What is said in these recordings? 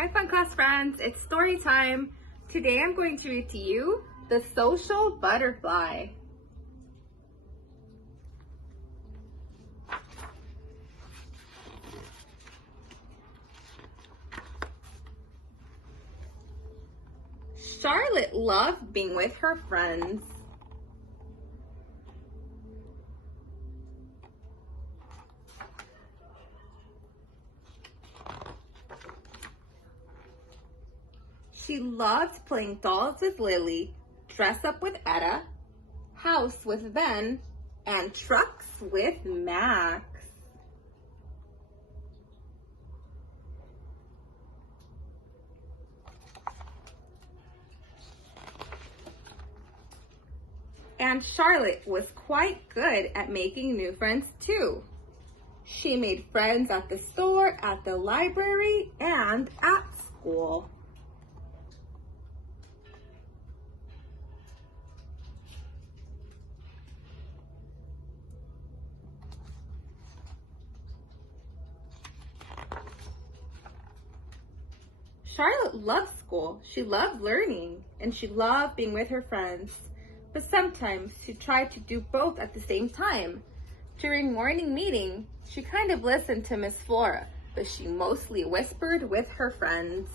Hi fun class friends, it's story time. Today I'm going to read to you The Social Butterfly. Charlotte loved being with her friends. She loved playing dolls with Lily, dress up with Etta, house with Ben, and trucks with Max. And Charlotte was quite good at making new friends too. She made friends at the store, at the library, and at school. Charlotte loved school. She loved learning, and she loved being with her friends. But sometimes she tried to do both at the same time. During morning meeting, she kind of listened to Miss Flora, but she mostly whispered with her friends.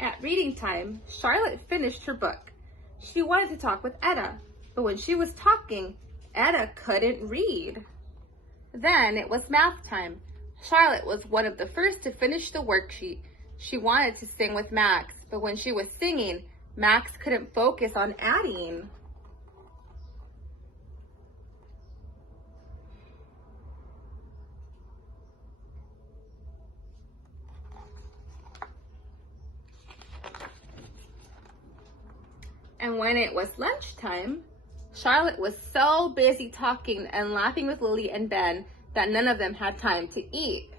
At reading time, Charlotte finished her book. She wanted to talk with Etta, but when she was talking, Etta couldn't read. Then it was math time. Charlotte was one of the first to finish the worksheet. She wanted to sing with Max, but when she was singing, Max couldn't focus on adding. And when it was lunchtime, Charlotte was so busy talking and laughing with Lily and Ben that none of them had time to eat.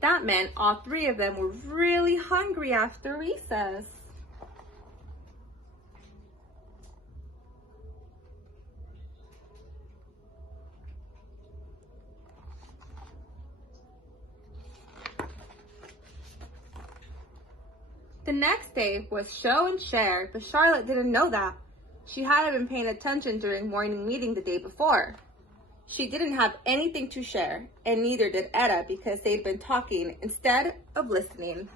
That meant all three of them were really hungry after recess. The next day was show and share, but Charlotte didn't know that. She hadn't been paying attention during morning meeting the day before. She didn't have anything to share, and neither did Etta because they'd been talking instead of listening.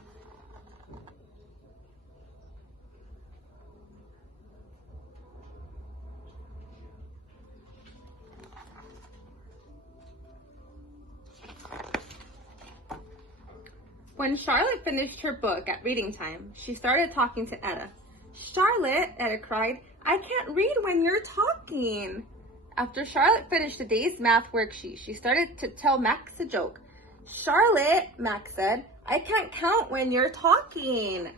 When Charlotte finished her book at reading time, she started talking to Etta. "Charlotte," Etta cried, "I can't read when you're talking." After Charlotte finished the day's math worksheet, she started to tell Max a joke. "Charlotte," Max said, "I can't count when you're talking."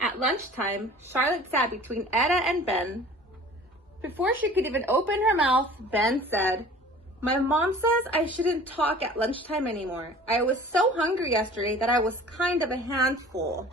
At lunchtime, Charlotte sat between Etta and Ben. Before she could even open her mouth, Ben said, "My mom says I shouldn't talk at lunchtime anymore. I was so hungry yesterday that I was kind of a handful."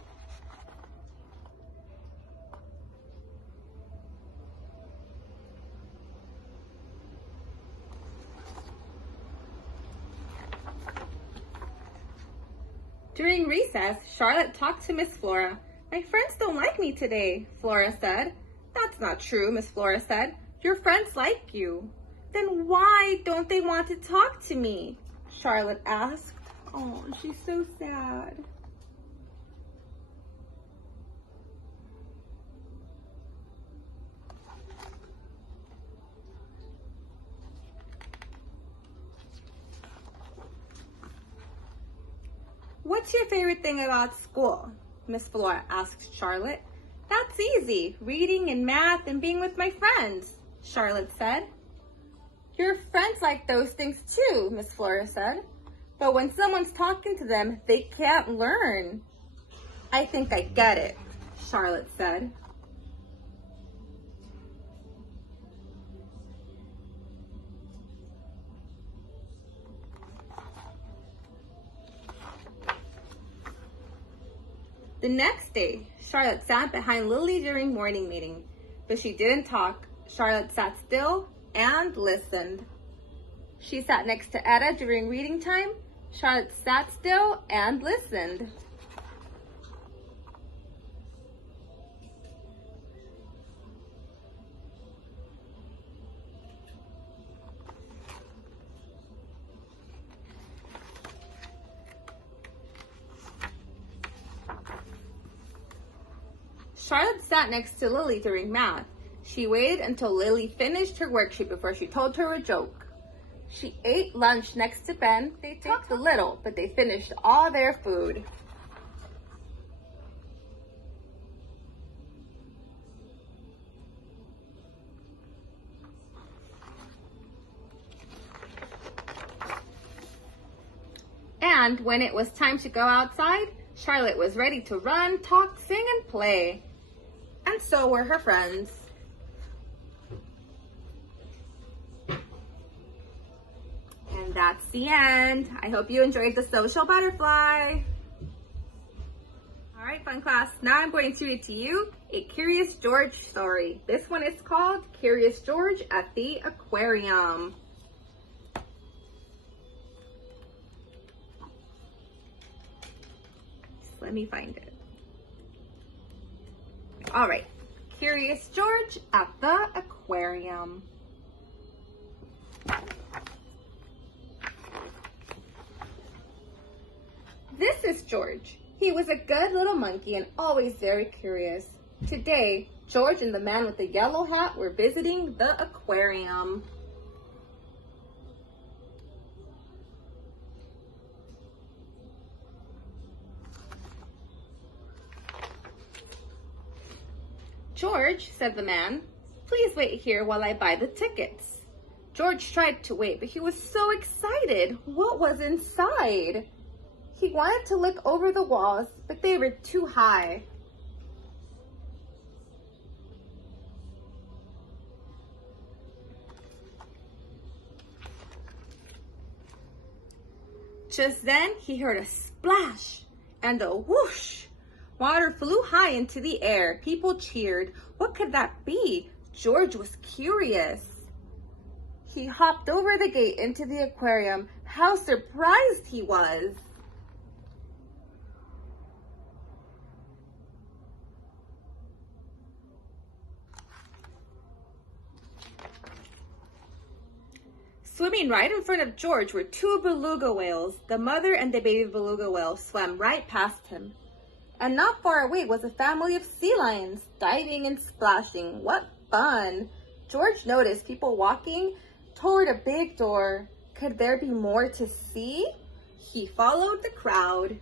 During recess, Charlotte talked to Miss Flora. "My friends don't like me today," Flora said. "That's not true," Miss Flora said. "Your friends like you." "Then why don't they want to talk to me?" Charlotte asked. Oh, she's so sad. "What's your favorite thing about school?" Miss Flora asked Charlotte. "That's easy, reading and math and being with my friends." Charlotte said. Your friends like those things too, Miss Flora said. But when someone's talking to them, they can't learn. I think I get it, Charlotte said. The next day, Charlotte sat behind Lily during morning meeting, but she didn't talk. Charlotte sat still and listened. She sat next to Etta during reading time. Charlotte sat still and listened. Charlotte sat next to Lily during math. She waited until Lily finished her worksheet before she told her a joke. She ate lunch next to Ben. They talked a little, but they finished all their food. And when it was time to go outside, Charlotte was ready to run, talk, sing, and play. And so were her friends. And that's the end. I hope you enjoyed the social butterfly. All right, fun class. Now I'm going to read to you a Curious George story. This one is called Curious George at the Aquarium. Just let me find it. All right, Curious George at the Aquarium. This is George. He was a good little monkey and always very curious. Today, George and the man with the yellow hat were visiting the aquarium. George, said the man, please wait here while I buy the tickets. George tried to wait, but he was so excited. What was inside? He wanted to look over the walls, but they were too high. Just then, he heard a splash and a whoosh. Water flew high into the air. People cheered. What could that be? George was curious. He hopped over the gate into the aquarium. How surprised he was! Swimming right in front of George were two beluga whales. The mother and the baby beluga whale swam right past him. And not far away was a family of sea lions, diving and splashing. What fun! George noticed people walking toward a big door. Could there be more to see? He followed the crowd.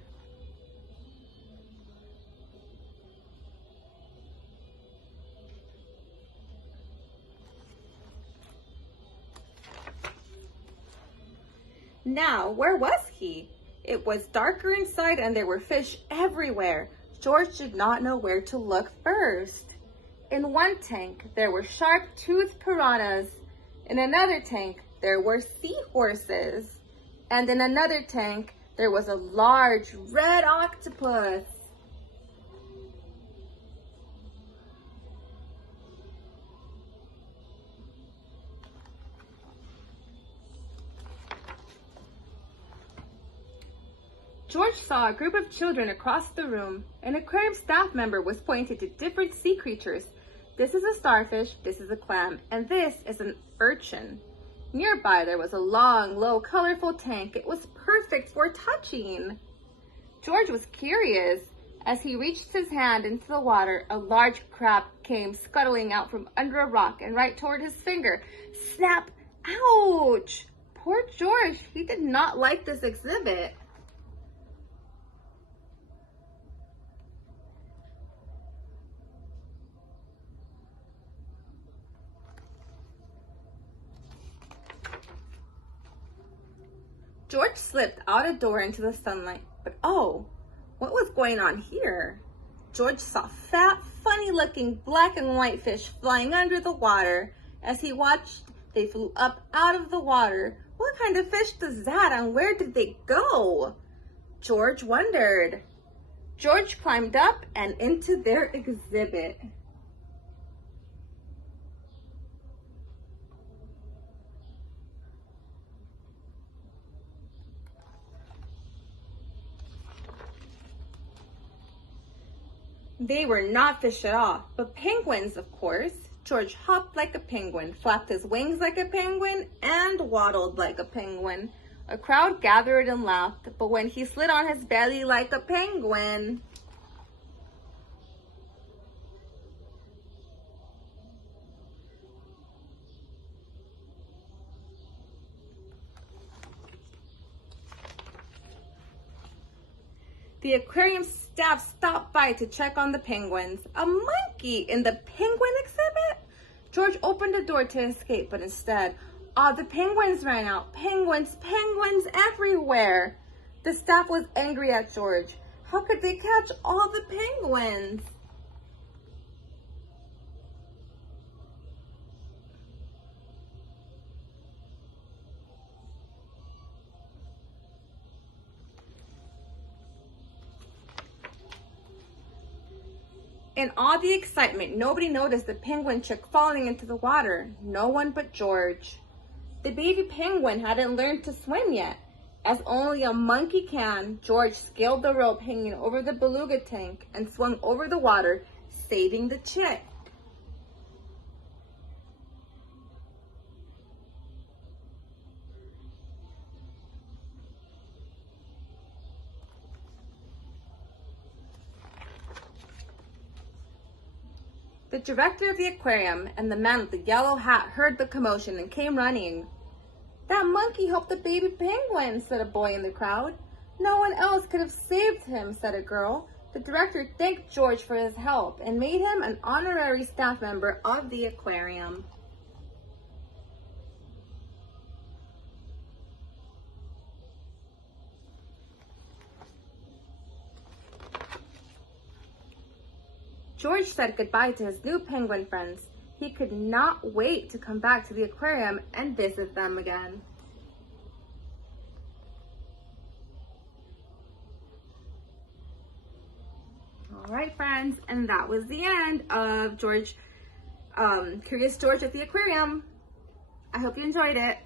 Now, where was he? It was darker inside and there were fish everywhere. George did not know where to look first. In one tank, there were sharp-toothed piranhas. In another tank, there were seahorses. And in another tank, there was a large red octopus. George saw a group of children across the room. An aquarium staff member was pointing to different sea creatures. This is a starfish, this is a clam, and this is an urchin. Nearby, there was a long, low, colorful tank. It was perfect for touching. George was curious. As he reached his hand into the water, a large crab came scuttling out from under a rock and right toward his finger. Snap! Ouch! Poor George, he did not like this exhibit. George slipped out a door into the sunlight, but oh, what was going on here? George saw fat, funny-looking black and white fish flying under the water. As he watched, they flew up out of the water. What kind of fish is that, and where did they go? George wondered. George climbed up and into their exhibit. They were not fish at all, but penguins, of course. George hopped like a penguin, flapped his wings like a penguin, and waddled like a penguin. A crowd gathered and laughed, but when he slid on his belly like a penguin, the aquarium staff stopped by to check on the penguins. A monkey in the penguin exhibit? George opened the door to escape, but instead, all the penguins ran out. Penguins, penguins everywhere. The staff was angry at George. How could they catch all the penguins? In all the excitement, nobody noticed the penguin chick falling into the water. No one but George. The baby penguin hadn't learned to swim yet. As only a monkey can, George scaled the rope hanging over the beluga tank and swung over the water, saving the chick. The director of the aquarium and the man with the yellow hat heard the commotion and came running. "That monkey helped the baby penguin," said a boy in the crowd. "No one else could have saved him," said a girl. The director thanked George for his help and made him an honorary staff member of the aquarium. George said goodbye to his new penguin friends. He could not wait to come back to the aquarium and visit them again. All right, friends, and that was the end of Curious George at the aquarium. I hope you enjoyed it.